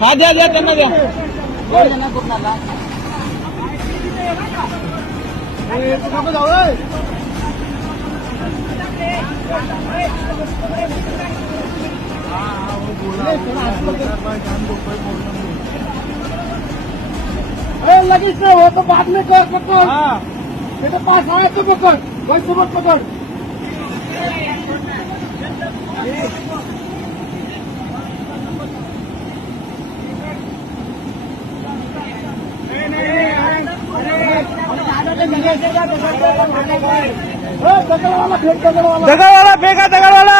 हा द्या द्या त्यांना द्या लगेच से हो तो बाद में कर पकड़। मेरे पास आए तो पकड़। कोई सुबह पकड़। ए, दगडवाला फेक दगडवाला दगडवाला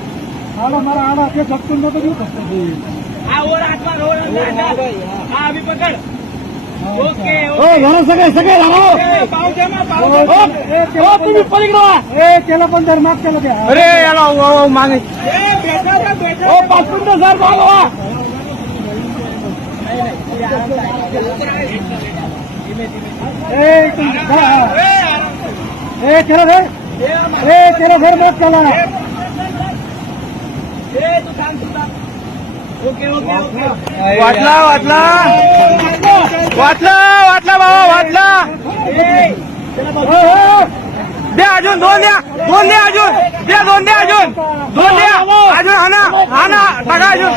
आला मला आला ते झपकून नको देऊ फक्त हा वर हात मार वर हात मार. हा अभी पकड. ओके हो घरा सगळे सगळे हो, हो, तुम्ही पलीकडे व्हा. ए त्याला पण जर माफ केलं द्या अरे याला मागे. हो पाच मिनिटं सर मागवा ए तुम- चला, हा. ए त्याला धर. ए त्याला धर माफ केला वाटला. वाटला वाटला. वाटला बाबा वाटला. हो, हो. द्या अजून दोन द्या. दोन द्या अजून. द्या दोन द्या अजून. दोन द्या. अजून हा ना हा ना टाका अजून.